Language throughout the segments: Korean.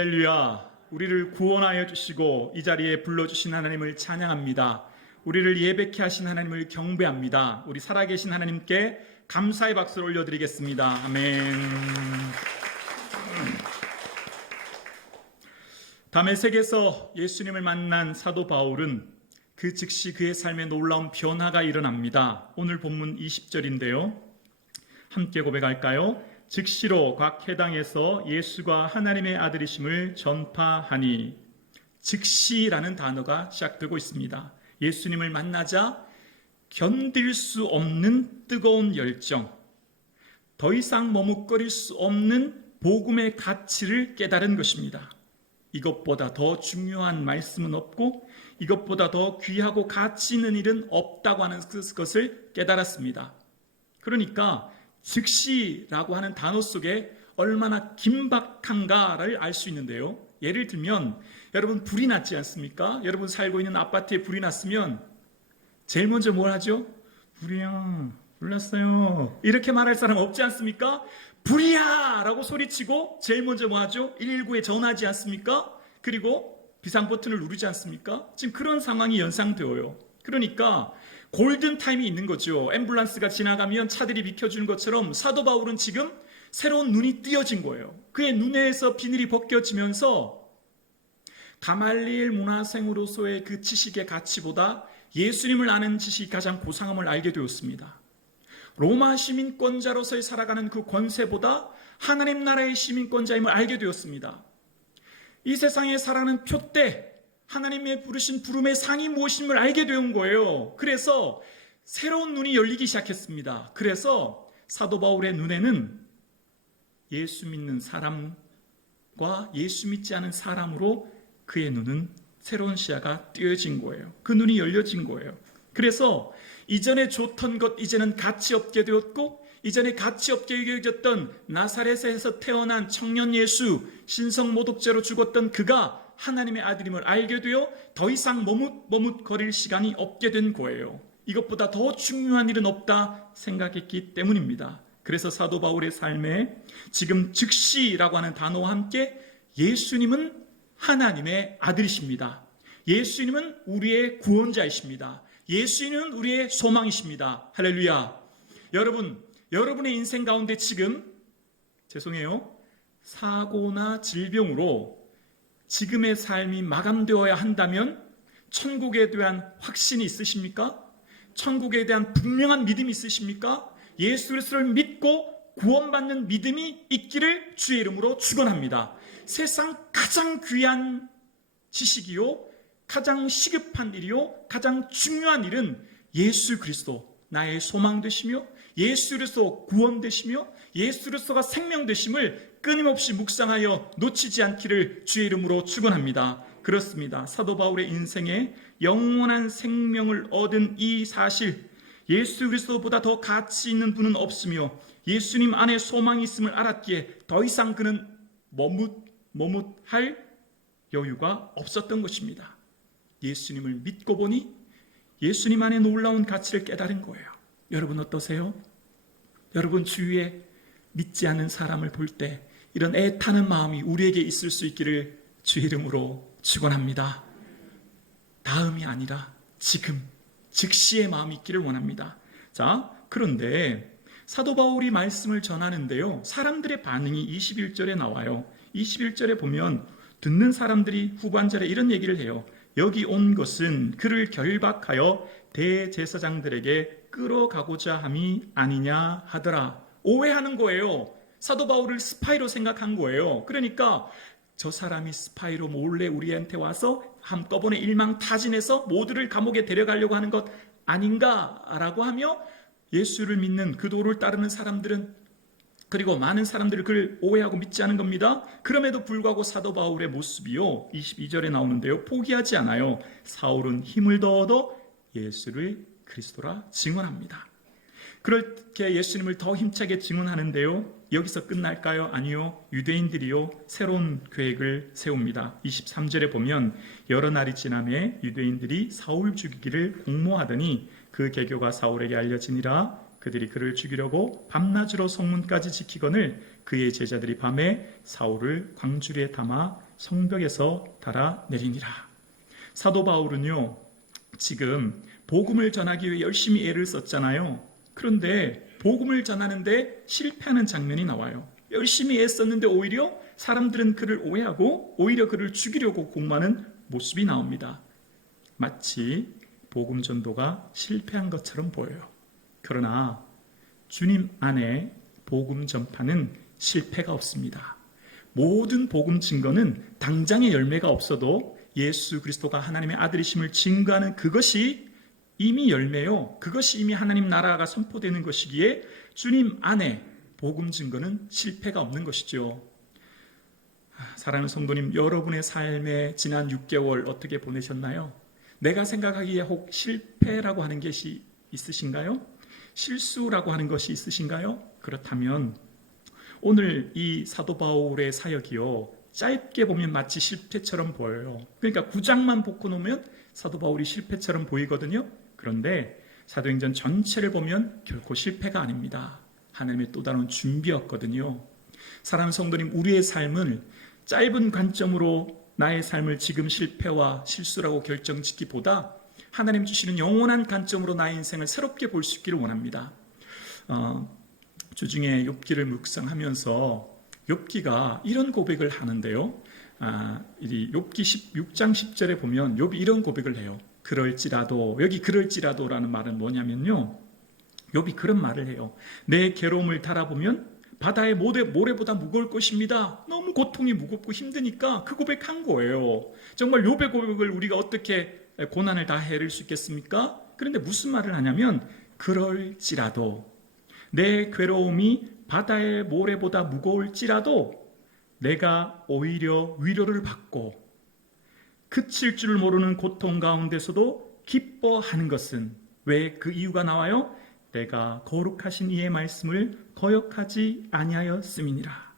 할렐루야. 우리를 구원하여 주시고 이 자리에 불러주신 하나님을 찬양합니다. 우리를 예배케 하신 하나님을 경배합니다. 우리 살아계신 하나님께 감사의 박수를 올려드리겠습니다. 아멘. 다메섹에서 예수님을 만난 사도 바울은 그 즉시 그의 삶에 놀라운 변화가 일어납니다. 오늘 본문 20절인데요. 함께 고백할까요? 즉시로 각 해당에서 예수가 하나님의 아들이심을 전파하니. 즉시라는 단어가 시작되고 있습니다. 예수님을 만나자 견딜 수 없는 뜨거운 열정, 더 이상 머뭇거릴 수 없는 복음의 가치를 깨달은 것입니다. 이것보다 더 중요한 말씀은 없고 이것보다 더 귀하고 가치 있는 일은 없다고 하는 것을 깨달았습니다. 그러니까 즉시라고 하는 단어 속에 얼마나 긴박한가를 알 수 있는데요. 예를 들면 여러분 불이 났지 않습니까? 여러분 살고 있는 아파트에 불이 났으면 제일 먼저 뭘 하죠? 불이야, 불 났어요. 이렇게 말할 사람 없지 않습니까? 불이야! 라고 소리치고 제일 먼저 뭐 하죠? 119에 전화하지 않습니까? 그리고 비상 버튼을 누르지 않습니까? 지금 그런 상황이 연상되어요. 그러니까 골든타임이 있는 거죠. 앰뷸런스가 지나가면 차들이 비켜주는 것처럼 사도 바울은 지금 새로운 눈이 띄어진 거예요. 그의 눈에서 비늘이 벗겨지면서 가말리엘 문화생으로서의 그 지식의 가치보다 예수님을 아는 지식이 가장 고상함을 알게 되었습니다. 로마 시민권자로서의 살아가는 그 권세보다 하나님 나라의 시민권자임을 알게 되었습니다. 이 세상에 살아가는 표대, 하나님의 부르신 부름의 상이 무엇임을 알게 된 거예요. 그래서 새로운 눈이 열리기 시작했습니다. 그래서 사도 바울의 눈에는 예수 믿는 사람과 예수 믿지 않은 사람으로 그의 눈은 새로운 시야가 띄어진 거예요. 그 눈이 열려진 거예요. 그래서 이전에 좋던 것 이제는 가치 없게 되었고, 이전에 가치 없게 여겨졌던 나사렛에서 태어난 청년 예수, 신성모독죄로 죽었던 그가 하나님의 아들임을 알게 되어 더 이상 머뭇거릴 시간이 없게 된 거예요. 이것보다 더 중요한 일은 없다 생각했기 때문입니다. 그래서 사도 바울의 삶에 지금 즉시라고 하는 단어와 함께 예수님은 하나님의 아들이십니다. 예수님은 우리의 구원자이십니다. 예수님은 우리의 소망이십니다. 할렐루야. 여러분의 인생 가운데 지금 사고나 질병으로 지금의 삶이 마감되어야 한다면 천국에 대한 확신이 있으십니까? 천국에 대한 분명한 믿음이 있으십니까? 예수 그리스도를 믿고 구원받는 믿음이 있기를 주의 이름으로 축원합니다. 세상 가장 귀한 지식이요, 가장 시급한 일이요, 가장 중요한 일은 예수 그리스도 나의 소망 되시며 예수 그리스도 구원 되시며 예수 그리스도가 생명 되심을 끊임없이 묵상하여 놓치지 않기를 주의 이름으로 축원합니다. 그렇습니다. 사도 바울의 인생에 영원한 생명을 얻은 이 사실, 예수 그리스도보다 더 가치 있는 분은 없으며 예수님 안에 소망이 있음을 알았기에 더 이상 그는 머뭇할 여유가 없었던 것입니다. 예수님을 믿고 보니 예수님 안에 놀라운 가치를 깨달은 거예요. 여러분 어떠세요? 여러분 주위에 믿지 않는 사람을 볼 때 이런 애타는 마음이 우리에게 있을 수 있기를 주의 이름으로 축원합니다. 다음이 아니라 지금 즉시의 마음이 있기를 원합니다. 자, 그런데 사도 바울이 말씀을 전하는데요, 사람들의 반응이 21절에 나와요. 21절에 보면 듣는 사람들이 후반절에 이런 얘기를 해요. 여기 온 것은 그를 결박하여 대제사장들에게 끌어가고자 함이 아니냐 하더라. 오해하는 거예요. 사도 바울을 스파이로 생각한 거예요. 그러니까 저 사람이 스파이로 몰래 우리한테 와서 한꺼번에 일망타진해서 모두를 감옥에 데려가려고 하는 것 아닌가라고 하며 예수를 믿는 그 도를 따르는 사람들은, 그리고 많은 사람들을 그를 오해하고 믿지 않은 겁니다. 그럼에도 불구하고 사도 바울의 모습이요, 22절에 나오는데요, 포기하지 않아요. 사울은 힘을 더 얻어 예수를 그리스도라 증언합니다. 그렇게 예수님을 더 힘차게 증언하는데요, 여기서 끝날까요? 아니요. 유대인들이요, 새로운 계획을 세웁니다. 23절에 보면 여러 날이 지나매 유대인들이 사울 죽이기를 공모하더니 그 계교가 사울에게 알려지니라. 그들이 그를 죽이려고 밤낮으로 성문까지 지키거늘 그의 제자들이 밤에 사울을 광주리에 담아 성벽에서 달아내리니라. 사도 바울은요, 지금 복음을 전하기 위해 열심히 애를 썼잖아요. 그런데 복음을 전하는데 실패하는 장면이 나와요. 열심히 애썼는데 오히려 사람들은 그를 오해하고 오히려 그를 죽이려고 공모하는 모습이 나옵니다. 마치 복음 전도가 실패한 것처럼 보여요. 그러나 주님 안에 복음 전파는 실패가 없습니다. 모든 복음 증거는 당장의 열매가 없어도 예수 그리스도가 하나님의 아들이심을 증거하는 그것이 이미 열매요. 그것이 이미 하나님 나라가 선포되는 것이기에 주님 안에 복음 증거는 실패가 없는 것이죠. 사랑하는 성도님, 여러분의 삶의 지난 6개월 어떻게 보내셨나요? 내가 생각하기에 혹 실패라고 하는 것이 있으신가요? 실수라고 하는 것이 있으신가요? 그렇다면 오늘 이 사도 바울의 사역이요, 짧게 보면 마치 실패처럼 보여요. 그러니까 9장만 보고 놓으면 사도 바울이 실패처럼 보이거든요. 그런데 사도행전 전체를 보면 결코 실패가 아닙니다. 하나님의 또 다른 준비였거든요. 사랑하는 성도님, 우리의 삶을 짧은 관점으로 나의 삶을 지금 실패와 실수라고 결정짓기보다 하나님 주시는 영원한 관점으로 나의 인생을 새롭게 볼 수 있기를 원합니다. 주중에 욥기를 묵상하면서 욥기가 이런 고백을 하는데요. 이 욥기 16장 10절에 보면 욥이 이런 고백을 해요. 그럴지라도, 여기 그럴지라도라는 말은 뭐냐면요, 욥이 그런 말을 해요. 내 괴로움을 달아보면 바다의 모래보다 무거울 것입니다. 너무 고통이 무겁고 힘드니까 그 고백한 거예요. 정말 욥의 고백을 우리가 어떻게 고난을 다 헤아릴 수 있겠습니까? 그런데 무슨 말을 하냐면 그럴지라도, 내 괴로움이 바다의 모래보다 무거울지라도 내가 오히려 위로를 받고 그칠 줄 모르는 고통 가운데서도 기뻐하는 것은, 왜 그 이유가 나와요? 내가 거룩하신 이의 말씀을 거역하지 아니하였음이니라.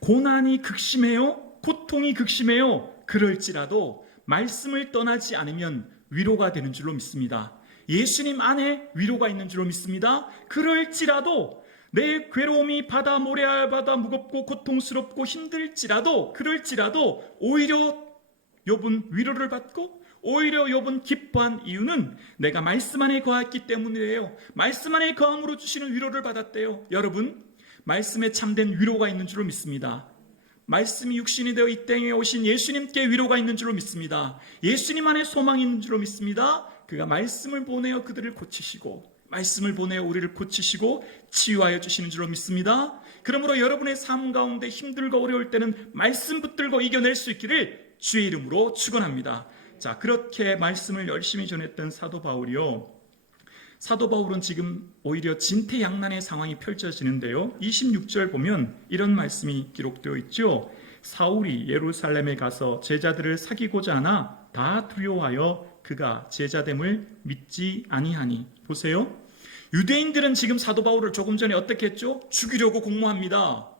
고난이 극심해요. 고통이 극심해요. 그럴지라도 말씀을 떠나지 않으면 위로가 되는 줄로 믿습니다. 예수님 안에 위로가 있는 줄로 믿습니다. 그럴지라도 내 괴로움이 바다 모래보다 무겁고 고통스럽고 힘들지라도, 그럴지라도 오히려 욥은 위로를 받고 오히려 욥은 기뻐한 이유는 내가 말씀 안에 거했기 때문이에요. 말씀 안에 거함으로 주시는 위로를 받았대요. 여러분, 말씀에 참된 위로가 있는 줄로 믿습니다. 말씀이 육신이 되어 이 땅에 오신 예수님께 위로가 있는 줄로 믿습니다. 예수님 안에 소망이 있는 줄로 믿습니다. 그가 말씀을 보내어 그들을 고치시고, 말씀을 보내어 우리를 고치시고 치유하여 주시는 줄로 믿습니다. 그러므로 여러분의 삶 가운데 힘들고 어려울 때는 말씀 붙들고 이겨낼 수 있기를 주의 이름으로 축원합니다. 자, 그렇게 말씀을 열심히 전했던 사도 바울이요, 사도 바울은 지금 오히려 진퇴양난의 상황이 펼쳐지는데요, 26절 보면 이런 말씀이 기록되어 있죠. 사울이 예루살렘에 가서 제자들을 사귀고자 하나 다 두려워하여 그가 제자됨을 믿지 아니하니. 보세요, 유대인들은 지금 사도 바울을 조금 전에 어떻게 했죠? 죽이려고 공모합니다.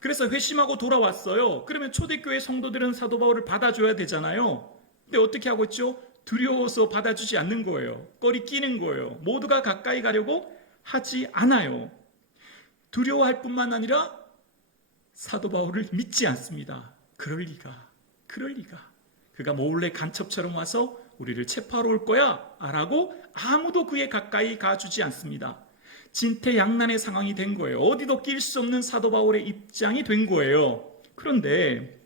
그래서 회심하고 돌아왔어요. 그러면 초대교회 성도들은 사도 바울을 받아줘야 되잖아요. 근데 어떻게 하고 있죠? 두려워서 받아주지 않는 거예요. 꺼리 끼는 거예요. 모두가 가까이 가려고 하지 않아요. 두려워할 뿐만 아니라 사도 바울을 믿지 않습니다. 그럴 리가. 그가 몰래 간첩처럼 와서 우리를 체포하러 올 거야 라고 아무도 그에 가까이 가주지 않습니다. 진퇴양난의 상황이 된 거예요. 어디도 낄 수 없는 사도 바울의 입장이 된 거예요. 그런데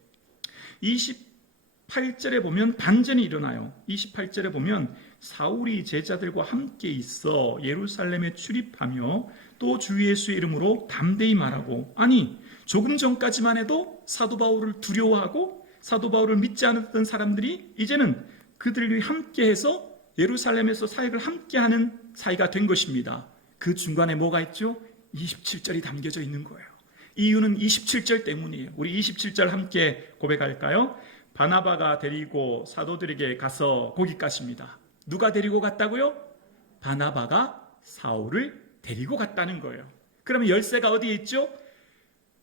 28절에 보면 반전이 일어나요. 28절에 보면 사울이 제자들과 함께 있어 예루살렘에 출입하며 또 주 예수의 이름으로 담대히 말하고, 아니 조금 전까지만 해도 사도 바울을 두려워하고 사도 바울을 믿지 않았던 사람들이 이제는 그들과 함께해서 예루살렘에서 사역을 함께하는 사이가 된 것입니다. 그 중간에 뭐가 있죠? 27절이 담겨져 있는 거예요. 이유는 27절 때문이에요. 우리 27절 함께 고백할까요? 바나바가 데리고 사도들에게 가서 거기까지입니다. 누가 데리고 갔다고요? 바나바가 사울을 데리고 갔다는 거예요. 그러면 열쇠가 어디에 있죠?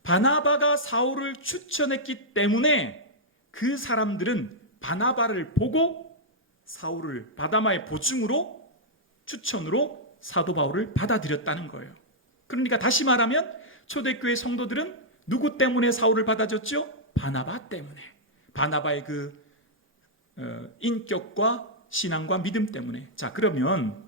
바나바가 사울을 추천했기 때문에 그 사람들은 바나바를 보고 사울을 바나바의 보증으로, 추천으로 사도 바울을 받아들였다는 거예요. 그러니까 다시 말하면 초대교회 성도들은 누구 때문에 사울을 받아줬죠? 바나바 때문에. 바나바의 그 인격과 신앙과 믿음 때문에. 자, 그러면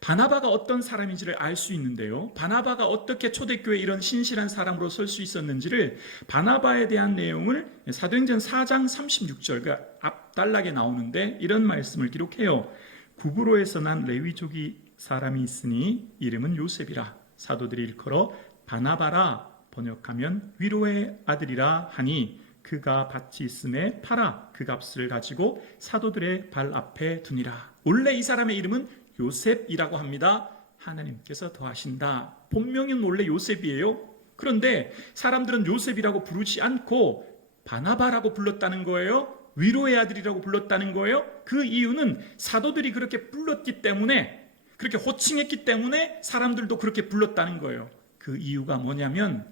바나바가 어떤 사람인지를 알 수 있는데요. 바나바가 어떻게 초대교회 이런 신실한 사람으로 설 수 있었는지를 바나바에 대한 내용을 사도행전 4장 36절, 그러니까 앞단락에 나오는데 이런 말씀을 기록해요. 구브로에서 난 레위족이 사람이 있으니 이름은 요셉이라. 사도들이 일컬어 바나바라, 번역하면 위로의 아들이라 하니 그가 밭이 있음에 팔아 그 값을 가지고 사도들의 발 앞에 두니라. 원래 이 사람의 이름은 요셉이라고 합니다. 하나님께서 더하신다. 본명은 원래 요셉이에요. 그런데 사람들은 요셉이라고 부르지 않고 바나바라고 불렀다는 거예요. 위로의 아들이라고 불렀다는 거예요. 그 이유는 사도들이 그렇게 불렀기 때문에, 그렇게 호칭했기 때문에 사람들도 그렇게 불렀다는 거예요. 그 이유가 뭐냐면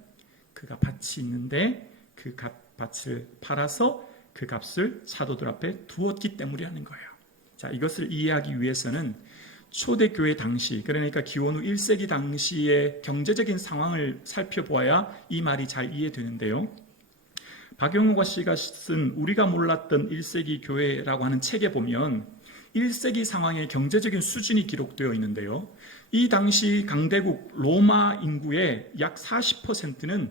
그가 밭이 있는데 그 밭을 팔아서 그 값을 사도들 앞에 두었기 때문이라는 거예요. 자, 이것을 이해하기 위해서는 초대교회 당시, 그러니까 기원 후 1세기 당시의 경제적인 상황을 살펴보아야 이 말이 잘 이해되는데요. 박영호가 씨가 쓴 우리가 몰랐던 1세기 교회라고 하는 책에 보면 1세기 상황의 경제적인 수준이 기록되어 있는데요. 이 당시 강대국 로마 인구의 약 40%는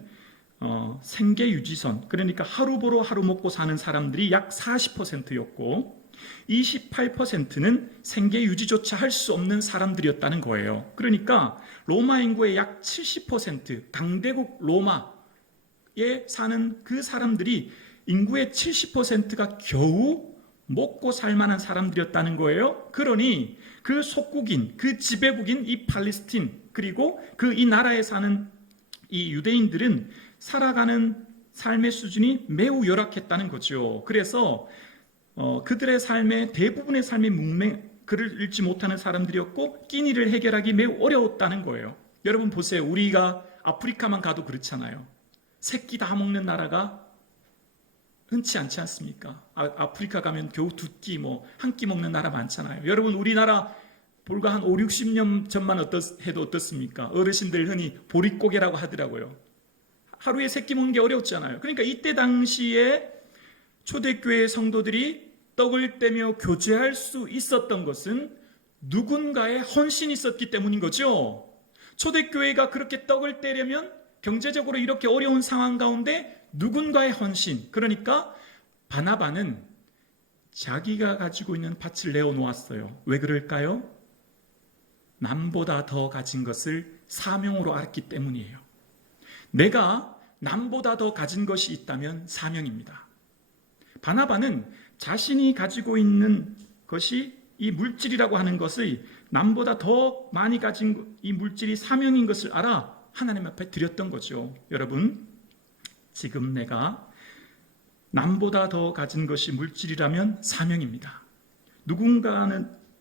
생계 유지선, 그러니까 하루 벌어 하루 먹고 사는 사람들이 약 40%였고 28%는 생계 유지조차 할 수 없는 사람들이었다는 거예요. 그러니까 로마 인구의 약 70%, 강대국 로마에 사는 그 사람들이 인구의 70%가 겨우 먹고 살 만한 사람들이었다는 거예요. 그러니 그 속국인, 그 지배국인 이 팔레스틴, 그리고 이 나라에 사는 이 유대인들은 살아가는 삶의 수준이 매우 열악했다는 거죠. 그래서 그들의 삶의 대부분의 삶이 글을 읽지 못하는 사람들이었고 끼니를 해결하기 매우 어려웠다는 거예요. 여러분 보세요. 우리가 아프리카만 가도 그렇잖아요. 새끼 다 먹는 나라가 흔치 않지 않습니까? 아프리카 가면 겨우 두 끼, 한 끼 먹는 나라 많잖아요. 여러분 우리나라 불과 한 5, 60년 전만 해도 어떻습니까? 어르신들 흔히 보릿고개라고 하더라고요. 하루에 세 끼 먹는 게 어려웠잖아요. 그러니까 이때 당시에 초대교회 성도들이 떡을 떼며 교제할 수 있었던 것은 누군가의 헌신이 있었기 때문인 거죠. 초대교회가 그렇게 떡을 떼려면 경제적으로 이렇게 어려운 상황 가운데 누군가의 헌신, 그러니까 바나바는 자기가 가지고 있는 밭을 내어놓았어요. 왜 그럴까요? 남보다 더 가진 것을 사명으로 알았기 때문이에요. 내가 남보다 더 가진 것이 있다면 사명입니다. 바나바는 자신이 가지고 있는 것이 이 물질이라고 하는 것의 남보다 더 많이 가진 이 물질이 사명인 것을 알아 하나님 앞에 드렸던 거죠. 여러분, 지금 내가 남보다 더 가진 것이 물질이라면 사명입니다.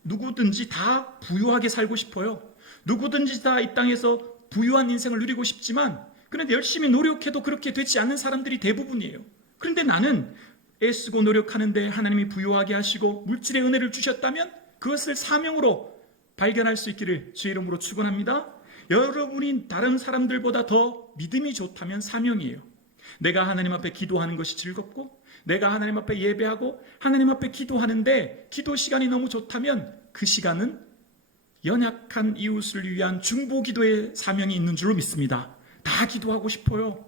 누구든지 다 부유하게 살고 싶어요. 누구든지 다 이 땅에서 부유한 인생을 누리고 싶지만 그런데 열심히 노력해도 그렇게 되지 않는 사람들이 대부분이에요. 그런데 나는 애쓰고 노력하는데 하나님이 부유하게 하시고 물질의 은혜를 주셨다면 그것을 사명으로 발견할 수 있기를 주의 이름으로 축원합니다. 여러분이 다른 사람들보다 더 믿음이 좋다면 사명이에요. 내가 하나님 앞에 기도하는 것이 즐겁고 내가 하나님 앞에 예배하고 하나님 앞에 기도하는데 기도 시간이 너무 좋다면 그 시간은 연약한 이웃을 위한 중보 기도의 사명이 있는 줄로 믿습니다. 다 기도하고 싶어요.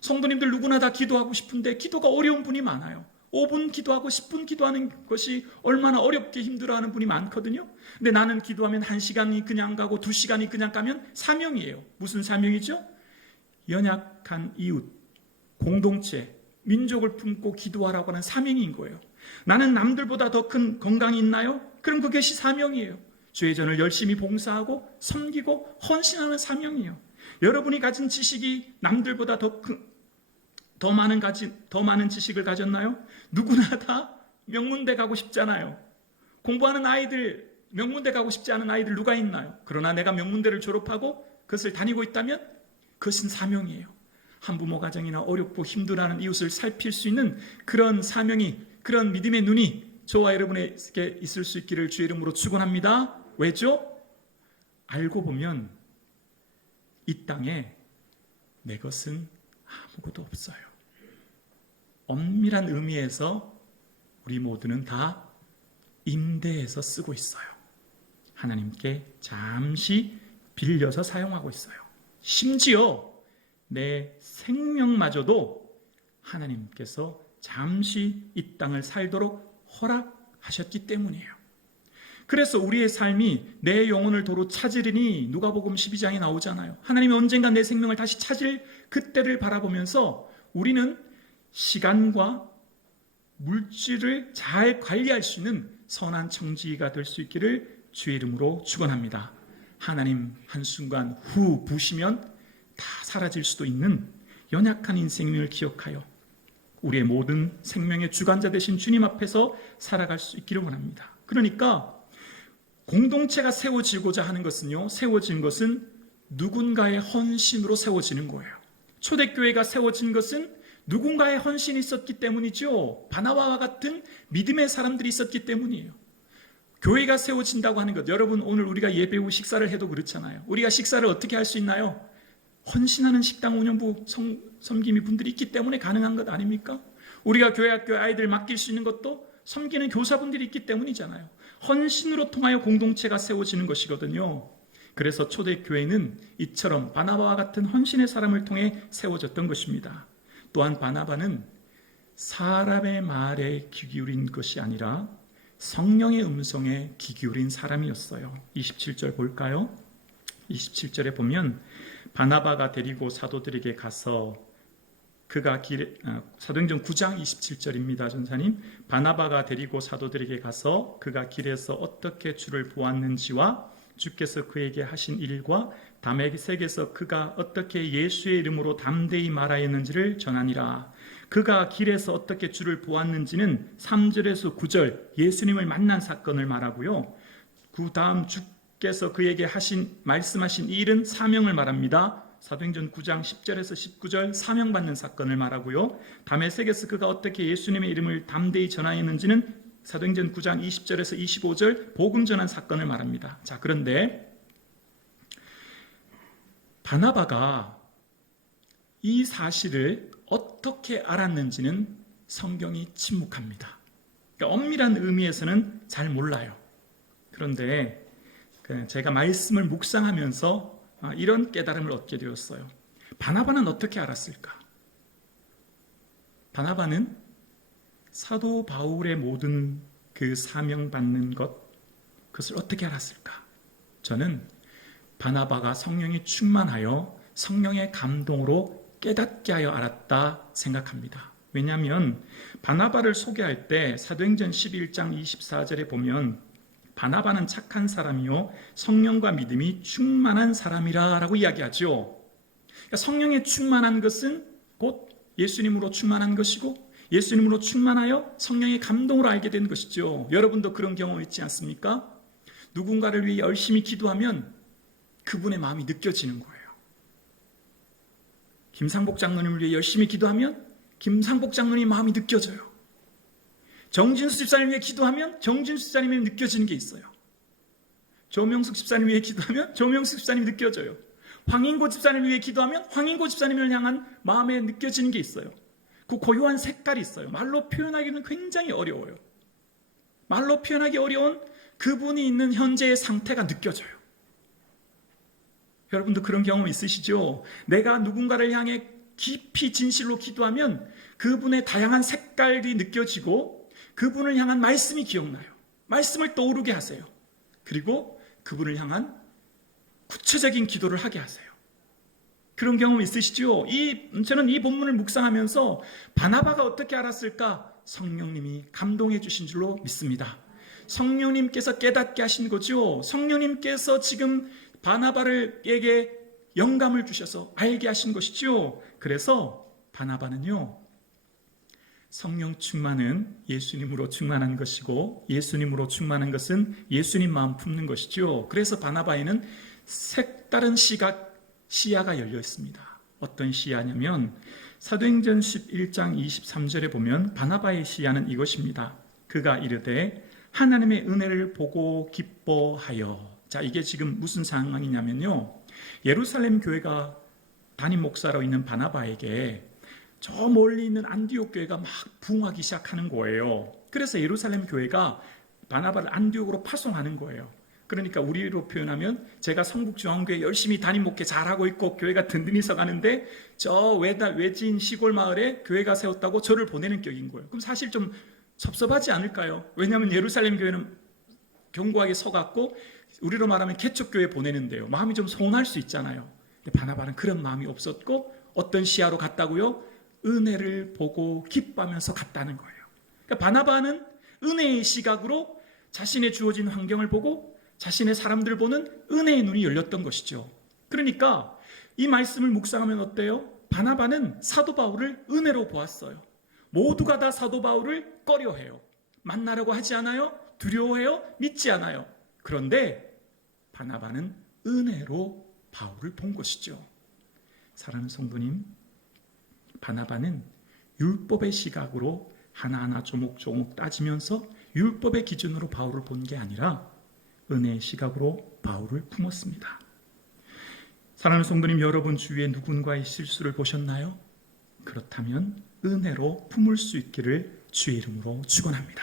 성도님들 누구나 다 기도하고 싶은데 기도가 어려운 분이 많아요. 5분 기도하고 10분 기도하는 것이 얼마나 어렵게 힘들어하는 분이 많거든요. 근데 나는 기도하면 1시간이 그냥 가고 2시간이 그냥 가면 사명이에요. 무슨 사명이죠? 연약한 이웃, 공동체, 민족을 품고 기도하라고 하는 사명인 거예요. 나는 남들보다 더 큰 건강이 있나요? 그럼 그것이 사명이에요. 주의 전을 열심히 봉사하고 섬기고 헌신하는 사명이에요. 여러분이 가진 지식이 남들보다 더 많은 지식을 가졌나요? 누구나 다 명문대 가고 싶잖아요. 공부하는 아이들, 명문대 가고 싶지 않은 아이들 누가 있나요? 그러나 내가 명문대를 졸업하고 그것을 다니고 있다면 그것은 사명이에요. 한부모 가정이나 어렵고 힘들어하는 이웃을 살필 수 있는 그런 사명이, 그런 믿음의 눈이 저와 여러분에게 있을 수 있기를 주의 이름으로 축원합니다. 왜죠? 알고 보면 이 땅에 내 것은 아무것도 없어요. 엄밀한 의미에서 우리 모두는 다 임대해서 쓰고 있어요. 하나님께 잠시 빌려서 사용하고 있어요. 심지어 내 생명마저도 하나님께서 잠시 이 땅을 살도록 허락하셨기 때문이에요. 그래서 우리의 삶이 내 영혼을 도로 찾으리니 누가복음 12장에 나오잖아요. 하나님이 언젠가 내 생명을 다시 찾을 그때를 바라보면서 우리는 시간과 물질을 잘 관리할 수 있는 선한 청지기가 될 수 있기를 주의 이름으로 축원합니다. 하나님 한순간 후 부시면 다 사라질 수도 있는 연약한 인생을 기억하여 우리의 모든 생명의 주관자 되신 주님 앞에서 살아갈 수 있기를 원합니다. 그러니까 공동체가 세워지고자 하는 것은요, 세워진 것은 누군가의 헌신으로 세워지는 거예요. 초대교회가 세워진 것은 누군가의 헌신이 있었기 때문이죠. 바나바와 같은 믿음의 사람들이 있었기 때문이에요. 교회가 세워진다고 하는 것, 여러분 오늘 우리가 예배 후 식사를 해도 그렇잖아요. 우리가 식사를 어떻게 할 수 있나요? 헌신하는 식당 운영부 섬김이 분들이 있기 때문에 가능한 것 아닙니까? 우리가 교회 학교에 아이들 맡길 수 있는 것도 섬기는 교사분들이 있기 때문이잖아요. 헌신으로 통하여 공동체가 세워지는 것이거든요. 그래서 초대교회는 이처럼 바나바와 같은 헌신의 사람을 통해 세워졌던 것입니다. 또한 바나바는 사람의 말에 귀 기울인 것이 아니라 성령의 음성에 귀 기울인 사람이었어요. 27절 볼까요? 27절에 보면 바나바가 데리고 사도들에게 가서 사도행전 9장 27절입니다. 전사님, 바나바가 데리고 사도들에게 가서 그가 길에서 어떻게 주를 보았는지와 주께서 그에게 하신 일과 다메섹에서 그가 어떻게 예수의 이름으로 담대히 말하였는지를 전하니라. 그가 길에서 어떻게 주를 보았는지는 3절에서 9절 예수님을 만난 사건을 말하고요. 그 다음 주께서 그에게 말씀하신 이 일은 사명을 말합니다. 사도행전 9장 10절에서 19절 사명받는 사건을 말하고요. 다메섹에서 그가 어떻게 예수님의 이름을 담대히 전하였는지는 사도행전 9장 20절에서 25절 복음 전한 사건을 말합니다. 자, 그런데 바나바가 이 사실을 어떻게 알았는지는 성경이 침묵합니다. 그러니까 엄밀한 의미에서는 잘 몰라요. 그런데 제가 말씀을 묵상하면서 이런 깨달음을 얻게 되었어요. 바나바는 어떻게 알았을까? 바나바는 사도 바울의 모든 그 사명받는 그것을 어떻게 알았을까? 저는 바나바가 성령이 충만하여 성령의 감동으로 깨닫게 하여 알았다 생각합니다. 왜냐하면 바나바를 소개할 때 사도행전 11장 24절에 보면 바나바는 착한 사람이요 성령과 믿음이 충만한 사람이라 라고 이야기하죠. 그러니까 성령에 충만한 것은 곧 예수님으로 충만한 것이고 예수님으로 충만하여 성령의 감동으로 알게 된 것이죠. 여러분도 그런 경험 있지 않습니까? 누군가를 위해 열심히 기도하면 그분의 마음이 느껴지는 거예요. 김상복 장로님을 위해 열심히 기도하면 김상복 장로님의 마음이 느껴져요. 정진수 집사님을 위해 기도하면 정진수 집사님이 느껴지는 게 있어요. 조명숙 집사님을 위해 기도하면 조명숙 집사님이 느껴져요. 황인고 집사님을 위해 기도하면 황인고 집사님을 향한 마음에 느껴지는 게 있어요. 그 고유한 색깔이 있어요. 말로 표현하기는 굉장히 어려워요. 말로 표현하기 어려운 그분이 있는 현재의 상태가 느껴져요. 여러분도 그런 경험 있으시죠? 내가 누군가를 향해 깊이 진실로 기도하면 그분의 다양한 색깔이 느껴지고 그분을 향한 말씀이 기억나요. 말씀을 떠오르게 하세요. 그리고 그분을 향한 구체적인 기도를 하게 하세요. 그런 경험 있으시죠? 저는 이 본문을 묵상하면서 바나바가 어떻게 알았을까? 성령님이 감동해 주신 줄로 믿습니다. 성령님께서 깨닫게 하신 거죠. 성령님께서 지금 바나바에게 영감을 주셔서 알게 하신 것이죠. 그래서 바나바는요, 성령 충만은 예수님으로 충만한 것이고 예수님으로 충만한 것은 예수님 마음 품는 것이죠. 그래서 바나바에는 색다른 시야가 열려 있습니다. 어떤 시야냐면 사도행전 11장 23절에 보면 바나바의 시야는 이것입니다. 그가 이르되 하나님의 은혜를 보고 기뻐하여 자, 이게 지금 무슨 상황이냐면요. 예루살렘 교회가 담임 목사로 있는 바나바에게 저 멀리 있는 안디옥 교회가 막 부흥하기 시작하는 거예요. 그래서 예루살렘 교회가 바나바를 안디옥으로 파송하는 거예요. 그러니까 우리로 표현하면 제가 성북중앙교회 열심히 담임 목회 잘하고 있고 교회가 든든히 서가는데 저 외진 시골 마을에 교회가 세웠다고 저를 보내는 격인 거예요. 그럼 사실 좀 섭섭하지 않을까요? 왜냐하면 예루살렘 교회는 견고하게 서갔고 우리로 말하면 개척교회 보내는데요. 마음이 좀 서운할 수 있잖아요. 근데 바나바는 그런 마음이 없었고 어떤 시야로 갔다고요? 은혜를 보고 기뻐하면서 갔다는 거예요. 그러니까 바나바는 은혜의 시각으로 자신의 주어진 환경을 보고 자신의 사람들 보는 은혜의 눈이 열렸던 것이죠. 그러니까 이 말씀을 묵상하면 어때요? 바나바는 사도 바울을 은혜로 보았어요. 모두가 다 사도 바울을 꺼려해요. 만나려고 하지 않아요? 두려워해요? 믿지 않아요. 그런데 바나바는 은혜로 바울을 본 것이죠. 사랑하는 성도님, 바나바는 율법의 시각으로 하나하나 조목조목 따지면서 율법의 기준으로 바울을 본 게 아니라 은혜의 시각으로 바울을 품었습니다. 사랑하는 성도님, 여러분 주위에 누군가의 실수를 보셨나요? 그렇다면 은혜로 품을 수 있기를 주의 이름으로 축원합니다.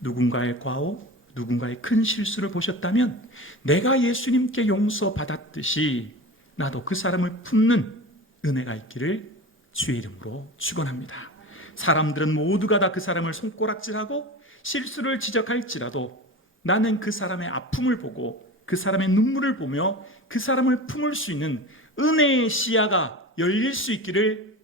누군가의 과오, 누군가의 큰 실수를 보셨다면 내가 예수님께 용서받았듯이 나도 그 사람을 품는 은혜가 있기를 주의 이름으로 축원합니다. 사람들은 모두가 다 그 사람을 손가락질하고 실수를 지적할지라도 나는 그 사람의 아픔을 보고 그 사람의 눈물을 보며 그 사람을 품을 수 있는 은혜의 시야가 열릴 수 있기를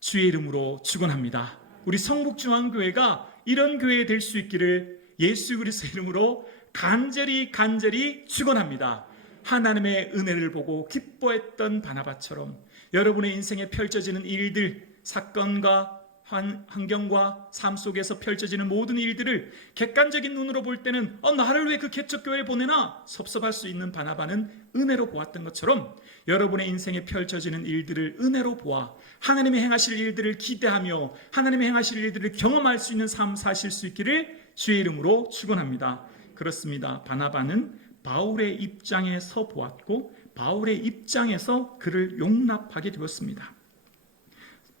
주의 이름으로 축원합니다. 우리 성북중앙교회가 이런 교회 될 수 있기를 예수 그리스도 이름으로 간절히 축원합니다. 하나님의 은혜를 보고 기뻐했던 바나바처럼 여러분의 인생에 펼쳐지는 일들, 사건과 환경과 삶 속에서 펼쳐지는 모든 일들을 객관적인 눈으로 볼 때는 나를 왜 그 개척교회에 보내나 섭섭할 수 있는 바나바는 은혜로 보았던 것처럼 여러분의 인생에 펼쳐지는 일들을 은혜로 보아 하나님의 행하실 일들을 기대하며 하나님의 행하실 일들을 경험할 수 있는 삶 사실 수 있기를 주의 이름으로 축원합니다. 그렇습니다. 바나바는 바울의 입장에서 보았고 바울의 입장에서 그를 용납하게 되었습니다.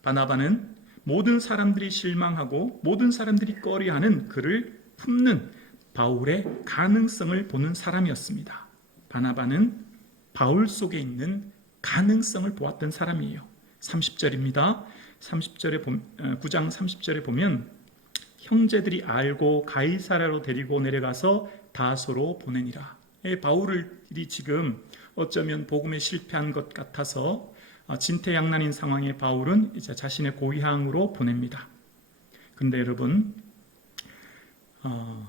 바나바는 모든 사람들이 실망하고 모든 사람들이 꺼려하는 그를 품는 바울의 가능성을 보는 사람이었습니다. 바나바는 바울 속에 있는 가능성을 보았던 사람이에요. 30절입니다. 9장 30절에 보면 형제들이 알고 가이사랴로 데리고 내려가서 다소로 보내니라. 바울이 지금 어쩌면 복음에 실패한 것 같아서 진퇴양난인 상황의 바울은 이제 자신의 고향으로 보냅니다. 그런데 여러분,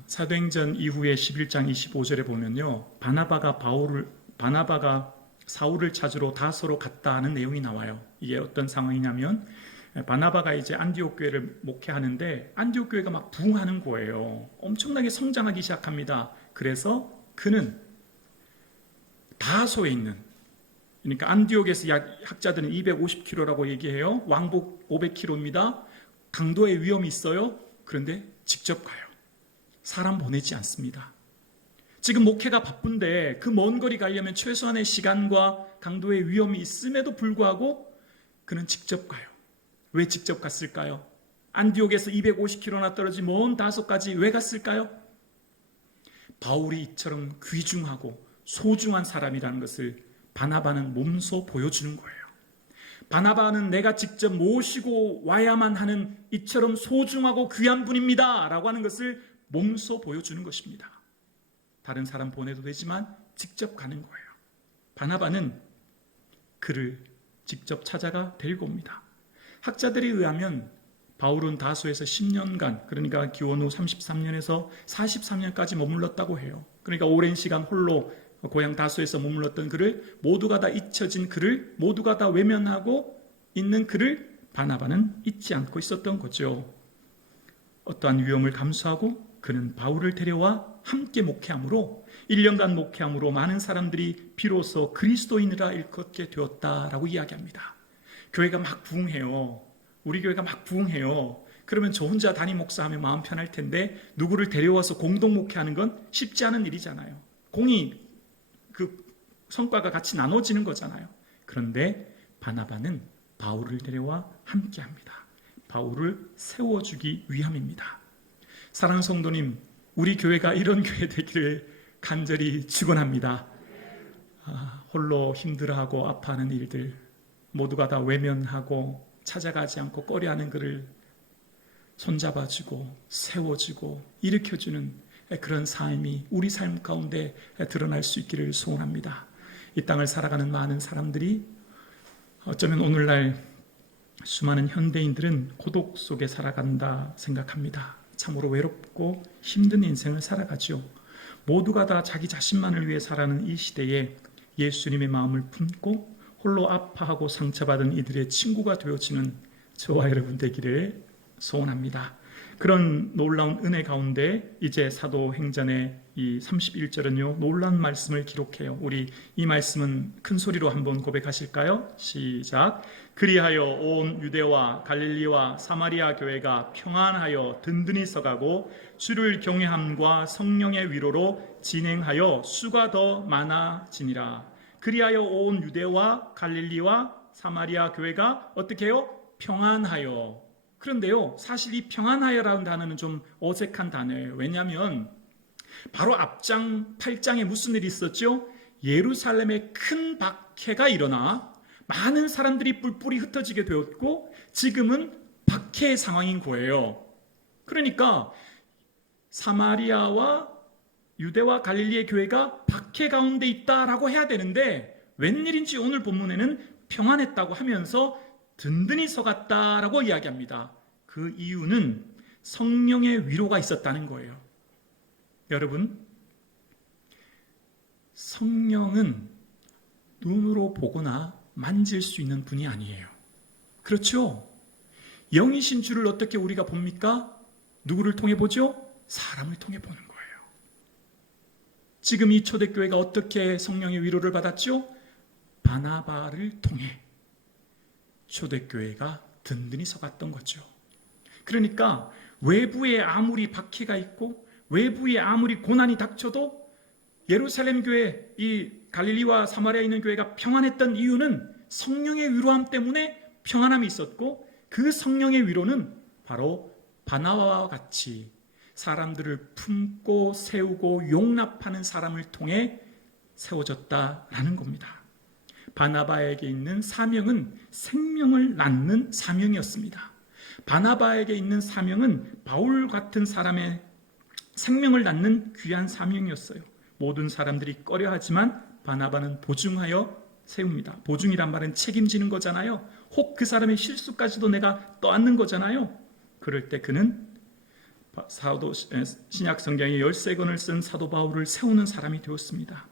사도행전 이후에 11장 25절에 보면요, 바나바가 사울을 찾으러 다소로 갔다는 내용이 나와요. 이게 어떤 상황이냐면 바나바가 이제 안디옥 교회를 목회하는데 안디옥 교회가 막 부흥하는 거예요. 엄청나게 성장하기 시작합니다. 그래서 그는 다소에 있는, 그러니까 안디옥에서 학자들은 250km라고 얘기해요. 왕복 500km입니다. 강도의 위험이 있어요. 그런데 직접 가요. 사람 보내지 않습니다. 지금 목회가 바쁜데 그 먼 거리 가려면 최소한의 시간과 강도의 위험이 있음에도 불구하고 그는 직접 가요. 왜 직접 갔을까요? 안디옥에서 250km나 떨어진 먼 다소까지 왜 갔을까요? 바울이 이처럼 귀중하고 소중한 사람이라는 것을 바나바는 몸소 보여주는 거예요. 바나바는 내가 직접 모시고 와야만 하는 이처럼 소중하고 귀한 분입니다 라고 하는 것을 몸소 보여주는 것입니다. 다른 사람 보내도 되지만 직접 가는 거예요. 바나바는 그를 직접 찾아가 데리고 옵니다. 학자들에 의하면 바울은 다소에서 10년간, 그러니까 기원 후 33년에서 43년까지 머물렀다고 해요. 그러니까 오랜 시간 홀로 고향 다소에서 머물렀던 그를, 모두가 다 잊혀진 그를, 모두가 다 외면하고 있는 그를 바나바는 잊지 않고 있었던 거죠. 어떠한 위험을 감수하고 그는 바울을 데려와 함께 목회함으로 1년간 목회함으로 많은 사람들이 비로소 그리스도인이라 일컫게 되었다라고 이야기합니다. 교회가 막 부흥해요. 우리 교회가 막 부흥해요. 그러면 저 혼자 담임 목사하면 마음 편할 텐데 누구를 데려와서 공동 목회하는 건 쉽지 않은 일이잖아요. 공이 그 성과가 같이 나눠지는 거잖아요. 그런데 바나바는 바울을 데려와 함께합니다. 바울을 세워주기 위함입니다. 사랑하는 성도님, 우리 교회가 이런 교회 되기를 간절히 축원합니다. 홀로 힘들어하고 아파하는 일들 모두가 다 외면하고 찾아가지 않고 꺼려하는 그를 손잡아주고 세워주고 일으켜주는 그런 삶이 우리 삶 가운데 드러날 수 있기를 소원합니다. 이 땅을 살아가는 많은 사람들이 어쩌면 오늘날 수많은 현대인들은 고독 속에 살아간다 생각합니다. 참으로 외롭고 힘든 인생을 살아가죠. 모두가 다 자기 자신만을 위해 살아가는 이 시대에 예수님의 마음을 품고 홀로 아파하고 상처받은 이들의 친구가 되어지는 저와 여러분 되기를 소원합니다. 그런 놀라운 은혜 가운데 이제 사도행전의 이 31절은요 놀라운 말씀을 기록해요. 우리 이 말씀은 큰 소리로 한번 고백하실까요? 시작. 그리하여 온 유대와 갈릴리와 사마리아 교회가 평안하여 든든히 서가고 주를 경외함과 성령의 위로로 진행하여 수가 더 많아지니라. 그리하여 온 유대와 갈릴리와 사마리아 교회가 어떻게 해요? 평안하여. 그런데요, 사실 이 평안하여라는 단어는 좀 어색한 단어예요. 왜냐하면 바로 앞장 8장에 무슨 일이 있었죠? 예루살렘에 큰 박해가 일어나 많은 사람들이 뿔뿔이 흩어지게 되었고 지금은 박해의 상황인 거예요. 그러니까 사마리아와 유대와 갈릴리의 교회가 박해 가운데 있다라고 해야 되는데 웬일인지 오늘 본문에는 평안했다고 하면서 든든히 서갔다라고 이야기합니다. 그 이유는 성령의 위로가 있었다는 거예요. 여러분, 성령은 눈으로 보거나 만질 수 있는 분이 아니에요. 그렇죠? 영이신 주를 어떻게 우리가 봅니까? 누구를 통해 보죠? 사람을 통해 보는 거예요. 지금 이 초대교회가 어떻게 성령의 위로를 받았죠? 바나바를 통해 초대교회가 든든히 서갔던 거죠. 그러니까 외부에 아무리 박해가 있고 외부에 아무리 고난이 닥쳐도 예루살렘 교회, 이 갈릴리와 사마리아에 있는 교회가 평안했던 이유는 성령의 위로함 때문에 평안함이 있었고 그 성령의 위로는 바로 바나바와 같이 사람들을 품고 세우고 용납하는 사람을 통해 세워졌다라는 겁니다. 바나바에게 있는 사명은 생명을 낳는 사명이었습니다. 바나바에게 있는 사명은 바울 같은 사람의 생명을 낳는 귀한 사명이었어요. 모든 사람들이 꺼려하지만 바나바는 보증하여 세웁니다. 보증이란 말은 책임지는 거잖아요. 혹 그 사람의 실수까지도 내가 떠안는 거잖아요. 그럴 때 그는 신약 성경의 13권을 쓴 사도 바울을 세우는 사람이 되었습니다.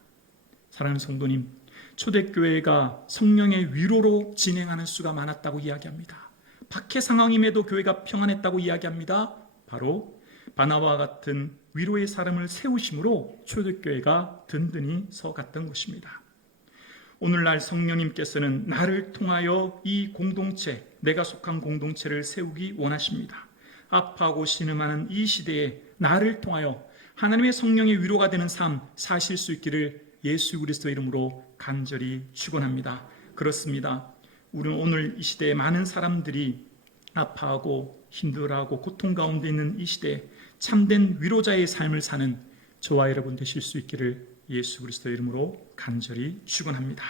사랑하는 성도님, 초대교회가 성령의 위로로 진행하는 수가 많았다고 이야기합니다. 박해 상황임에도 교회가 평안했다고 이야기합니다. 바로 바나바와 같은 위로의 사람을 세우심으로 초대교회가 든든히 서갔던 것입니다. 오늘날 성령님께서는 나를 통하여 이 공동체, 내가 속한 공동체를 세우기 원하십니다. 아파하고 신음하는 이 시대에 나를 통하여 하나님의 성령의 위로가 되는 삶 사실 수 있기를 예수 그리스도의 이름으로 간절히 축원합니다. 그렇습니다. 우리는 오늘 이 시대에 많은 사람들이 아파하고 힘들어하고 고통 가운데 있는 이 시대에 참된 위로자의 삶을 사는 저와 여러분 되실 수 있기를 예수 그리스도의 이름으로 간절히 축원합니다.